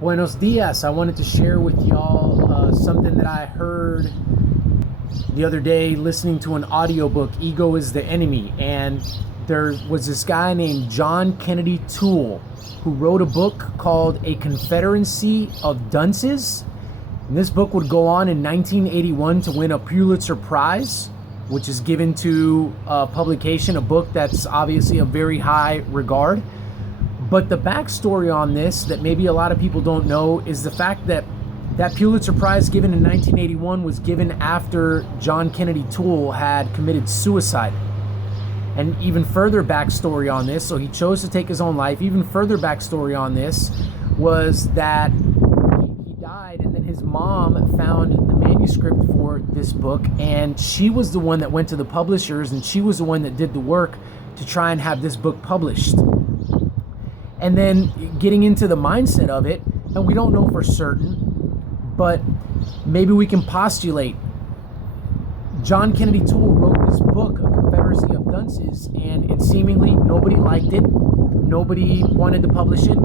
Buenos dias. I wanted to share with y'all something that I heard the other day listening to an audiobook, Ego is the Enemy. And there was this guy named John Kennedy Toole who wrote a book called A Confederacy of Dunces. And this book would go on in 1981 to win a Pulitzer Prize, which is given to publication, a book that's obviously of very high regard. But the backstory on this that maybe a lot of people don't know is the fact that that Pulitzer Prize given in 1981 was given after John Kennedy Toole had committed suicide. And even further backstory on this, so he chose to take his own life. Even further backstory on this was that he died, and then his mom found the manuscript for this book, and she was the one that went to the publishers, and she was the one that did the work to try and have this book published. And then getting into the mindset of it, and we don't know for certain, but maybe we can postulate. John Kennedy Toole wrote this book, A Confederacy of Dunces, and it seemingly nobody liked it. Nobody wanted to publish it.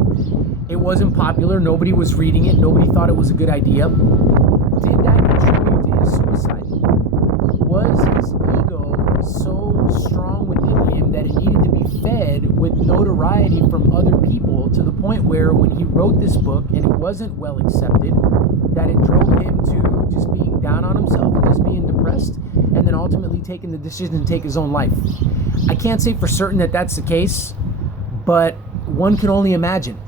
It wasn't popular. Nobody was reading it. Nobody thought it was a good idea. Did that contribute to his suicide? Was his ego so strong within him that it needed to be fed with notoriety from other people to the point where when he wrote this book and it wasn't well accepted, that it drove him to just being down on himself and just being depressed, and then ultimately taking the decision to take his own life? I can't say for certain that that's the case, but one can only imagine.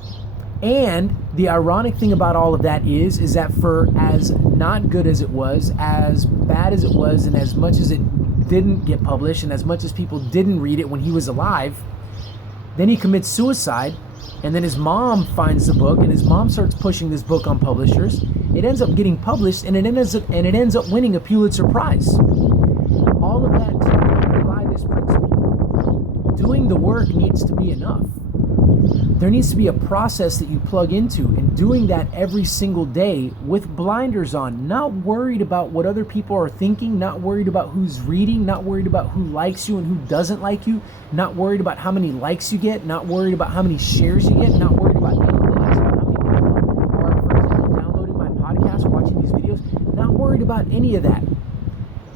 And the ironic thing about all of that is that for as not good as it was, as bad as it was, and as much as it didn't get published, and as much as people didn't read it when he was alive, then he commits suicide, and then his mom finds the book, and his mom starts pushing this book on publishers. It ends up getting published, and it ends up winning a Pulitzer Prize. All of that to underlie this principle. Doing the work needs to be enough. There needs to be a process that you plug into, and doing that every single day with blinders on, not worried about what other people are thinking, not worried about who's reading, not worried about who likes you and who doesn't like you, not worried about how many likes you get, not worried about how many shares you get, not worried about analytics, about how many people are, for example, downloading my podcast, watching these videos, not worried about any of that.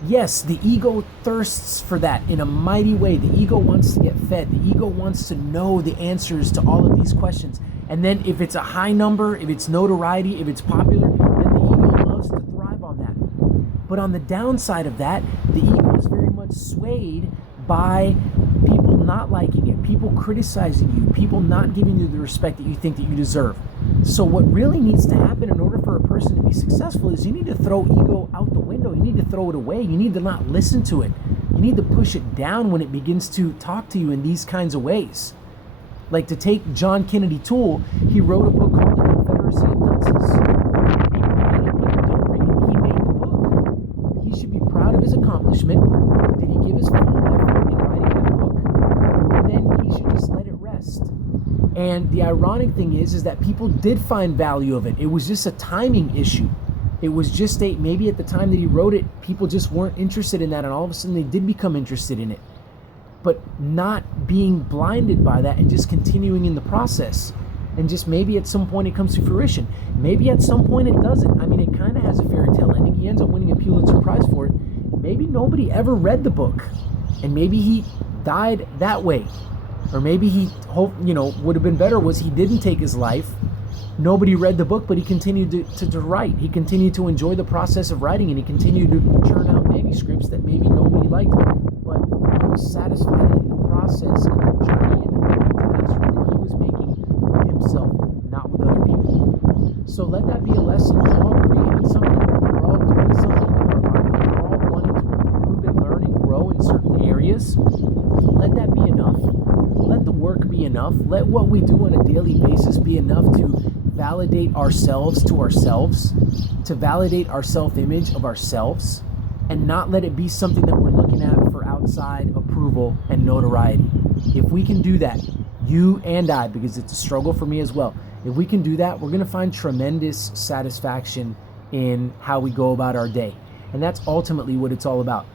Yes, the ego thirsts for that in a mighty way. The ego wants to get fed. The ego wants to know the answers to all of these questions. And then if it's a high number, if it's notoriety, if it's popular, then the ego loves to thrive on that. But on the downside of that, the ego is very much swayed by people not liking it, people criticizing you, people not giving you the respect that you think that you deserve. So what really needs to happen in order for a person to be successful is you need to throw ego out the window. You need to throw it away. You need to not listen to it. You need to push it down when it begins to talk to you in these kinds of ways. Like, to take John Kennedy Toole, he wrote a book called The Confederacy of Dunces. Many people don't read it. He made the book. He should be proud of his accomplishment. Did he give his full effort in writing that book? And then he should just let it rest. And the ironic thing is that people did find value of it. It was just a timing issue. It was just maybe at the time that he wrote it, people just weren't interested in that, and all of a sudden they did become interested in it. But not being blinded by that and just continuing in the process. And just maybe at some point it comes to fruition. Maybe at some point it doesn't. I mean, it kind of has a fairy tale ending. He ends up winning a Pulitzer Prize for it. Maybe nobody ever read the book, and maybe he died that way. Or maybe he would have been better was he didn't take his life. Nobody read the book, but he continued to write. He continued to enjoy the process of writing, and he continued to churn out manuscripts that maybe nobody liked. But he was satisfied in the process and the journey and the master that he was making with himself, not with other people. So let that be a lesson. We're all creating something. We're all doing something with our lives. We're all wanting to improve and learn and grow in certain areas. Let that be enough. Let the work be enough. Let what we do on a daily basis be enough to validate ourselves to ourselves, to validate our self-image of ourselves, and not let it be something that we're looking at for outside approval and notoriety. If we can do that, you and I, because it's a struggle for me as well, if we can do that, we're going to find tremendous satisfaction in how we go about our day. And that's ultimately what it's all about.